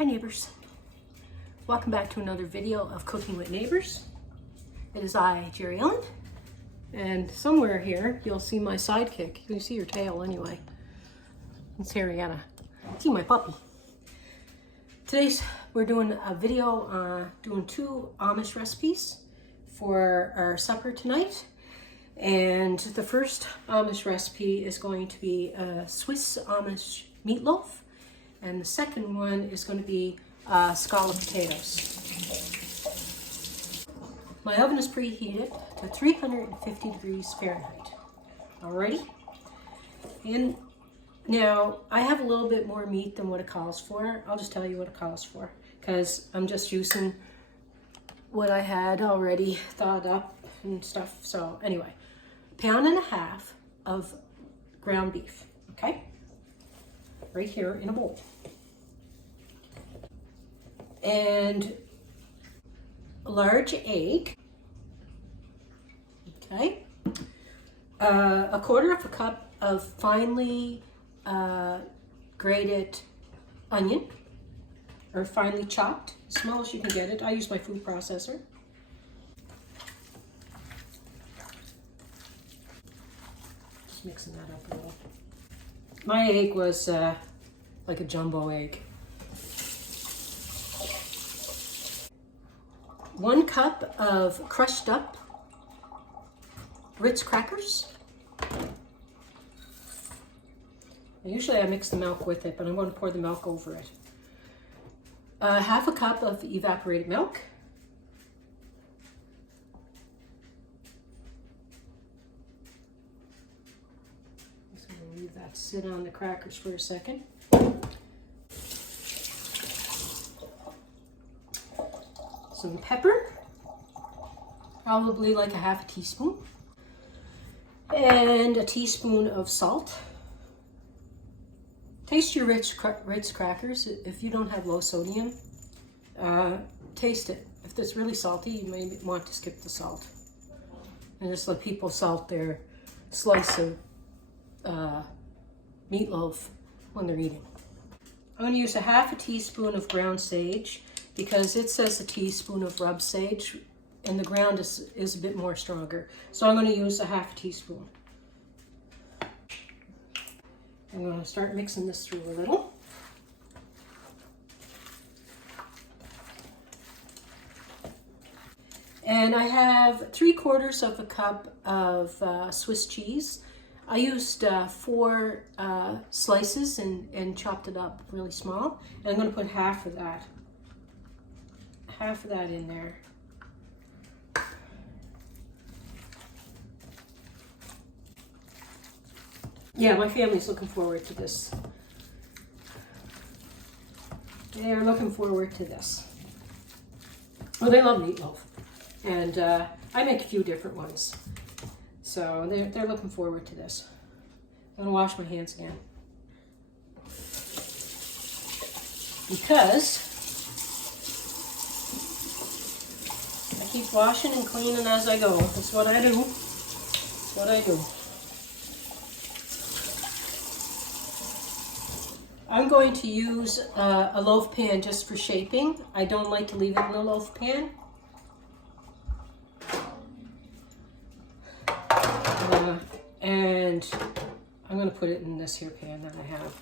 Hi neighbors, welcome back to another video of Cooking with Neighbors. It is I, Jerry Ellen, and somewhere here you'll see my sidekick. You can see her tail anyway. It's Harrietta. See my puppy. Today's we're doing a video doing two Amish recipes for our supper tonight. And the first Amish recipe is going to be a Swiss Amish meatloaf. And the second one is going to be scalloped potatoes. My oven is preheated to 350 degrees Fahrenheit. Alrighty? And now I have a little bit more meat than what it calls for. I'll just tell you what it calls for because I'm just using what I had already thawed up and stuff. So anyway, 1.5 pounds of ground beef, okay? Right here in a bowl. And a large egg, okay? A 1/4 cup of finely grated onion, or finely chopped, as small as you can get it. I use my food processor. Just mixing that up a little. My egg was like a jumbo egg. 1 cup of crushed up Ritz crackers. Usually I mix the milk with it, but I'm going to pour the milk over it. 1/2 cup of evaporated milk. Just going to leave that sit on the crackers for a second. Some pepper, probably like 1/2 teaspoon, and a teaspoon of salt. Taste your Ritz crackers. If you don't have low sodium, taste it. If it's really salty, you may want to skip the salt. And just let people salt their slice of meatloaf when they're eating. I'm going to use 1/2 teaspoon of ground sage, because it says a teaspoon of rub sage and the ground is a bit more stronger. So I'm going to use 1/2 teaspoon. I'm going to start mixing this through a little. And I have 3/4 cup of Swiss cheese. I used 4 slices and chopped it up really small. And I'm going to put half of that in there. Yeah, my family's looking forward to this. They're looking forward to this. Well, they love meatloaf. And I make a few different ones. So they're looking forward to this. I'm gonna wash my hands again. Because I keep washing and cleaning as I go. That's what I do. That's what I do. I'm going to use a loaf pan just for shaping. I don't like to leave it in a loaf pan. And I'm going to put it in this here pan that I have.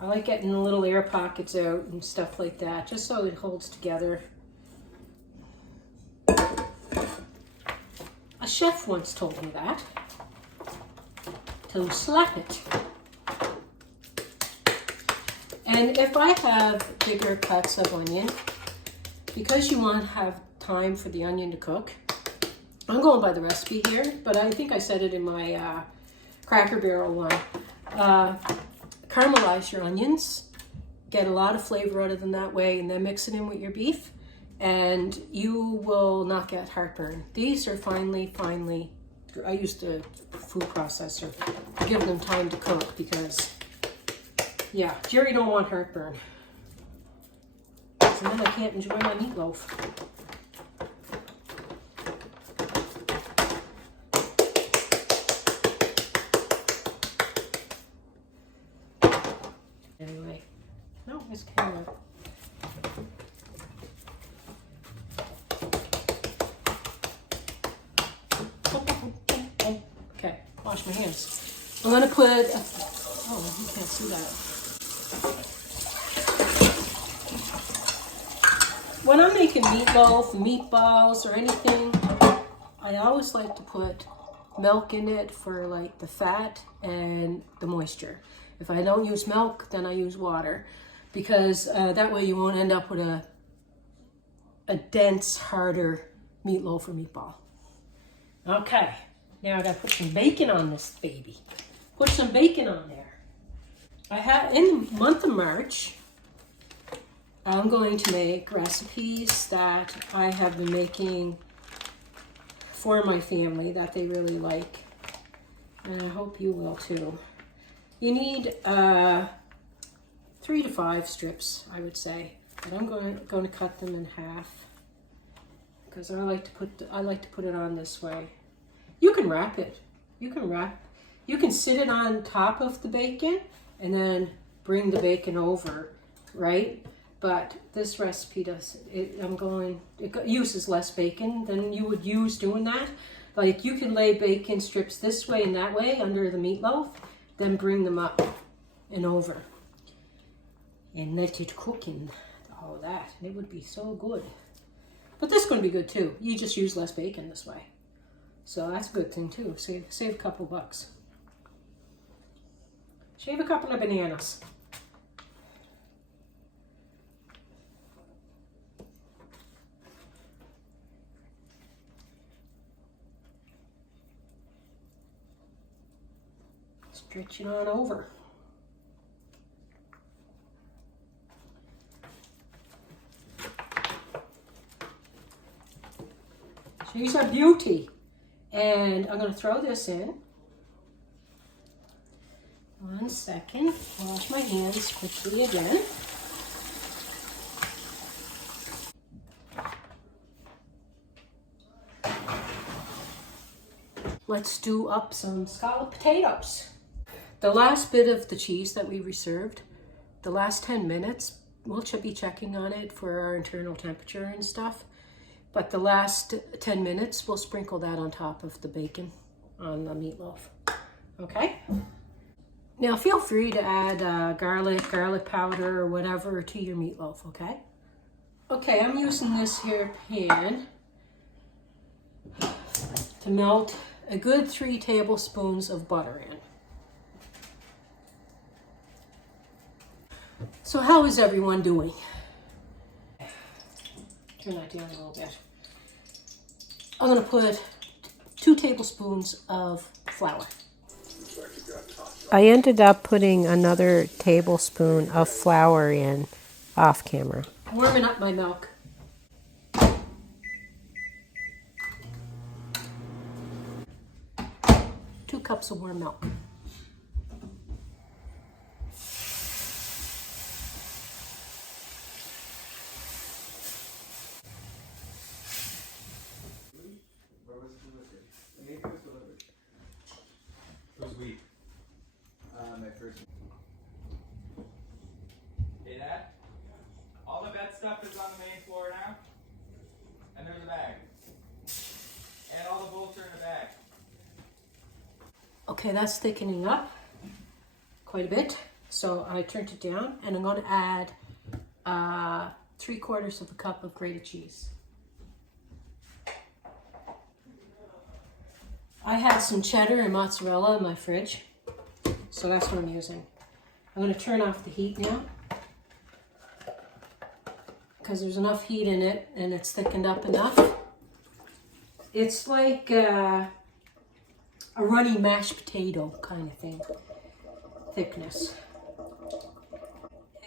I like getting the little air pockets out and stuff like that, just so it holds together. A chef once told me that, to slap it. And if I have bigger cuts of onion, because you want to have time for the onion to cook, I'm going by the recipe here, but I think I said it in my Cracker Barrel one. Caramelize your onions, get a lot of flavor out of them that way, and then mix it in with your beef, and you will not get heartburn. These are finely, I use the food processor to give them time to cook because, yeah, Jerry don't want heartburn. So then I can't enjoy my meatloaf. This camera. Okay, wash my hands. I'm gonna put, oh, you can't see that. When I'm making meatloaf, meatballs, or anything, I always like to put milk in it for like the fat and the moisture. If I don't use milk, then I use water, because that way you won't end up with a dense, harder meatloaf or meatball. Okay, now I gotta put some bacon on this baby. Put some bacon on there. I have, in the month of March, I'm going to make recipes that I have been making for my family that they really like. And I hope you will too. You need 3 to 5 strips, I would say. But I'm going to cut them in half because I like to put it on this way. You can wrap it. You can sit it on top of the bacon and then bring the bacon over, right? But this recipe it uses less bacon than you would use doing that. Like, you can lay bacon strips this way and that way under the meatloaf, then bring them up and over and let it cook in all of that. And it would be so good. But this is going to be good too. You just use less bacon this way. So that's a good thing too. Save a couple bucks. Shave a couple of bananas. Stretch it on over. She's a beauty. And I'm going to throw this in. 1 second. Wash my hands quickly again. Let's do up some scalloped potatoes. The last bit of the cheese that we reserved, the last 10 minutes, we'll be checking on it for our internal temperature and stuff. But the last 10 minutes, we'll sprinkle that on top of the bacon on the meatloaf. Okay? Now feel free to add garlic powder or whatever to your meatloaf, okay? Okay, I'm using this here pan to melt a good 3 tablespoons of butter in. So how is everyone doing? Turn that down a little bit. I'm going to put 2 tablespoons of flour. I ended up putting another tablespoon of flour in off camera. Warming up my milk. 2 cups of warm milk. Hey, Dad? All the vet stuff is on the main floor now. And there's a bag. And all the bolts are in a bag. Okay, that's thickening up quite a bit. So I turned it down and I'm going to add 3/4 of a cup of grated cheese. I have some cheddar and mozzarella in my fridge, so that's what I'm using. I'm going to turn off the heat now because there's enough heat in it and it's thickened up enough. It's like a runny mashed potato kind of thing, thickness.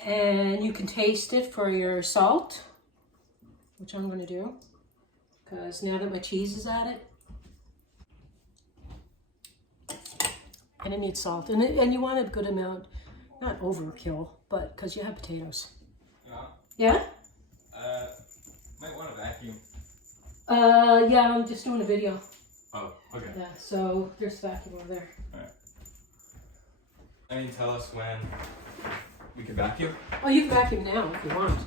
And you can taste it for your salt, which I'm going to do because now that my cheese is at it, and it needs salt, and you want a good amount, not overkill, but because you have potatoes. Yeah? Yeah? Might want to vacuum. Yeah, I'm just doing a video. Oh, okay. Yeah, so there's vacuum over there. Alright. I mean, tell us when we can vacuum? Oh, you can vacuum now if you want.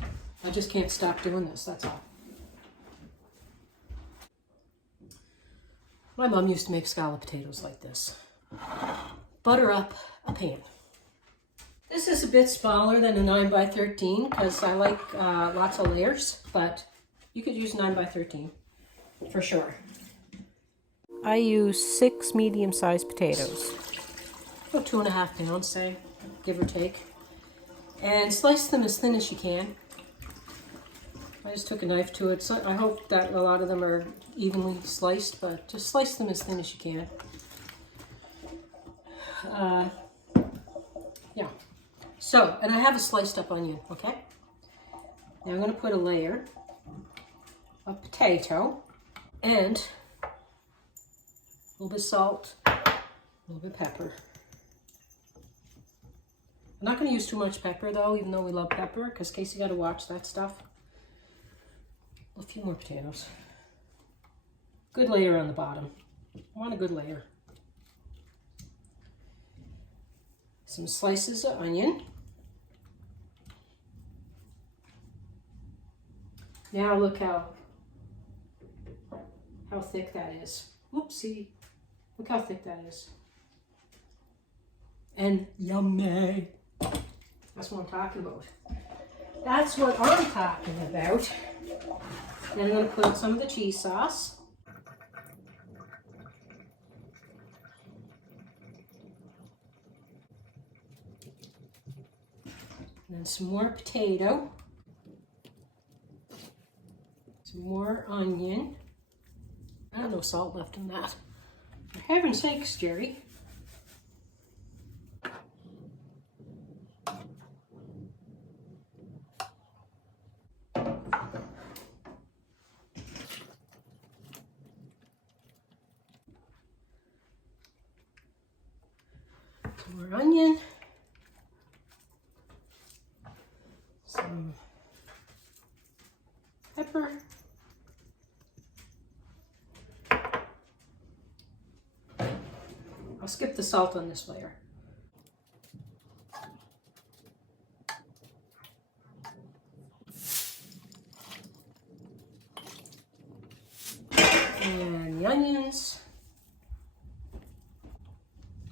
I just can't stop doing this, that's all. My mom used to make scalloped potatoes like this. Butter up a pan. This is a bit smaller than a 9x13 because I like lots of layers, but you could use 9x13 for sure. I use 6 medium-sized potatoes. About 2.5 pounds, say, give or take. And slice them as thin as you can. I just took a knife to it, so I hope that a lot of them are evenly sliced, but just slice them as thin as you can. Yeah. So, and I have a sliced up onion, okay? Now I'm going to put a layer of potato and a little bit of salt, a little bit of pepper. I'm not going to use too much pepper though, even though we love pepper, because Casey got to watch that stuff. A few more potatoes. Good layer on the bottom. I want a good layer. Some slices of onion. Now look how thick that is. Whoopsie. Look how thick that is. And yummy. That's what I'm talking about. That's what I'm talking about. Then I'm going to put some of the cheese sauce. And then some more potato. Some more onion. I have no salt left in that. For heaven's sakes, Jerry. Some more onion. Some pepper. I'll skip the salt on this layer. And the onions.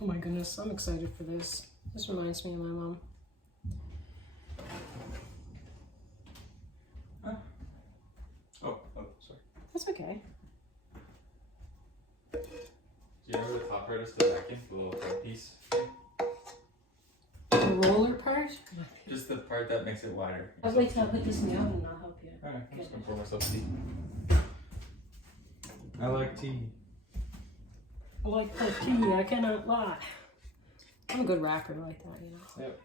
Oh my goodness, I'm excited for this. This reminds me of my mom. Oh, sorry. That's okay. Do you know where the top part is the vacuum? The little thread piece? The roller part? Just the part that makes it wider. I'll wait till I put this in the oven and I'll help you. Alright, I'm just gonna pour myself tea. I like tea. I like the tea, I cannot lie. I'm a good racker like that, you know. Yep.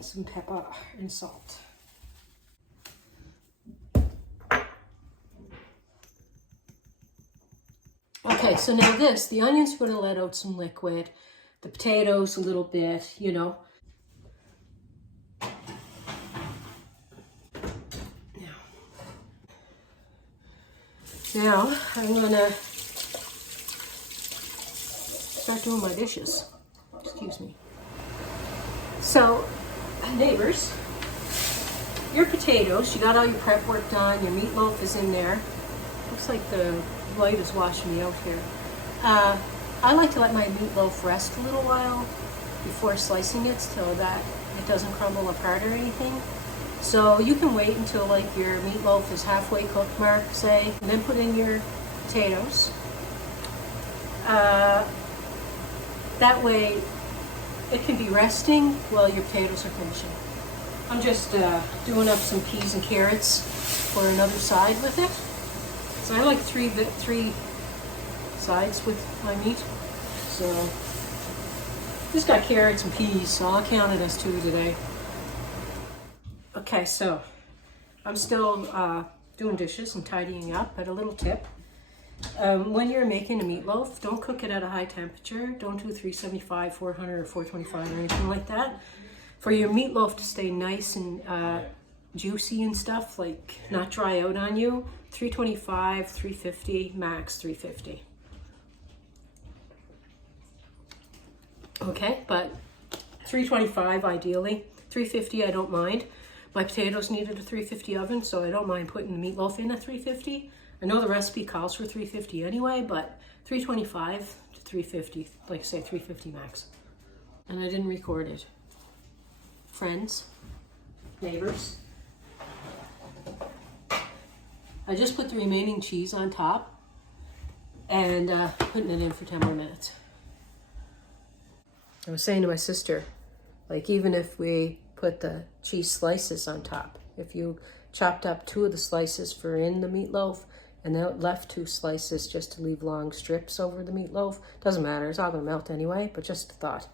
Some pepper and salt. Okay, so now this, the onions are going to let out some liquid, the potatoes a little bit, you know. Now I'm going to start doing my dishes. Excuse me. So, neighbors, your potatoes, you got all your prep work done, your meatloaf is in there. Looks like the light is washing me out here. I like to let my meatloaf rest a little while before slicing it so that it doesn't crumble apart or anything. So you can wait until like your meatloaf is halfway cooked, Mark, say, and then put in your potatoes. That way it can be resting while your potatoes are finishing. I'm just doing up some peas and carrots for another side with it. So I like three sides with my meat. So just got carrots and peas, so I'll count it as 2 today. Okay, so I'm still doing dishes and tidying up, but a little tip. When you're making a meatloaf, don't cook it at a high temperature. Don't do 375, 400, or 425 or anything like that. For your meatloaf to stay nice and juicy and stuff, like not dry out on you, 325, 350, max 350. Okay, but 325 ideally. 350 I don't mind. My potatoes needed a 350 oven, so I don't mind putting the meatloaf in a 350. I know the recipe calls for 350 anyway, but 325 to 350, like I say, 350 max. And I didn't record it. Friends, neighbors. I just put the remaining cheese on top and putting it in for 10 more minutes. I was saying to my sister, like even if we put the cheese slices on top, if you chopped up 2 of the slices for in the meatloaf and then left 2 slices just to leave long strips over the meatloaf, doesn't matter, it's all gonna melt anyway, but just a thought.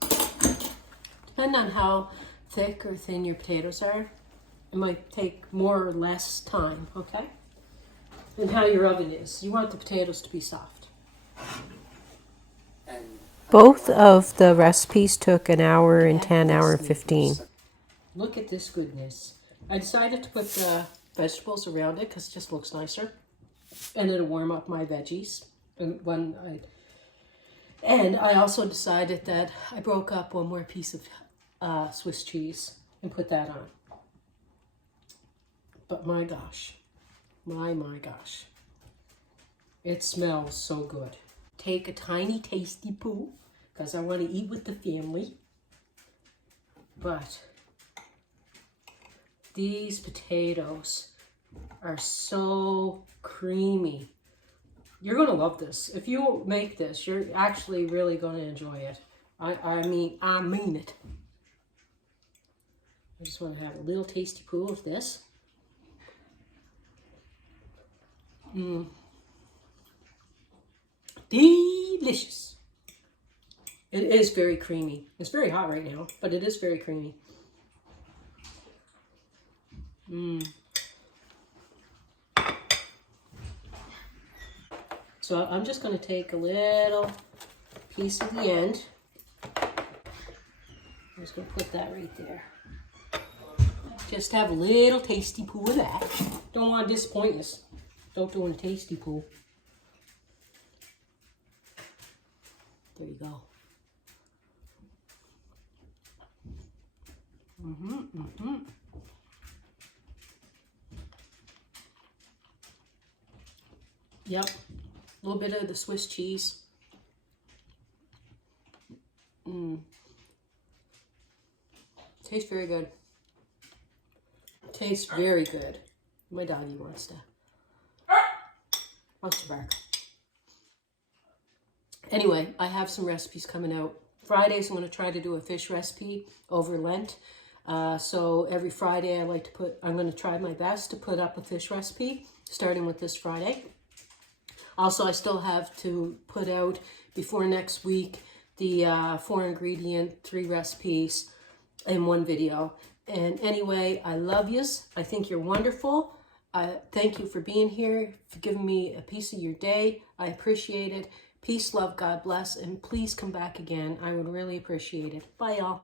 Depending on how thick or thin your potatoes are, it might take more or less time, okay? And how your oven is. You want the potatoes to be soft. Both of the recipes took an hour and 10, hour and 15. Look at this goodness. I decided to put the vegetables around it because it just looks nicer. And it'll warm up my veggies. And I also decided that I broke up one more piece of Swiss cheese and put that on. But my gosh, my gosh, it smells so good. Take a tiny tasty poo because I want to eat with the family. But these potatoes are so creamy. You're going to love this. If you make this, you're actually really going to enjoy it. I mean it. I just want to have a little tasty poo of this. Delicious. It is very creamy. It's very hot right now, but it is very creamy. So I'm just going to take a little piece of the end. I'm just going to put that right there. Just have a little tasty poo of that. Don't want to disappoint us. Don't do a tasty poo. There you go. Yep. A little bit of the Swiss cheese. Tastes very good. Tastes very good. My doggy wants to bark. Anyway, I have some recipes coming out. Fridays, I'm going to try to do a fish recipe over Lent. So every Friday, I'm going to try my best to put up a fish recipe, starting with this Friday. Also, I still have to put out, before next week, the 4-ingredient 3 recipes in one video. And anyway, I love yous. I think you're wonderful. Thank you for being here, for giving me a piece of your day. I appreciate it. Peace, love, God bless, and please come back again. I would really appreciate it. Bye, y'all.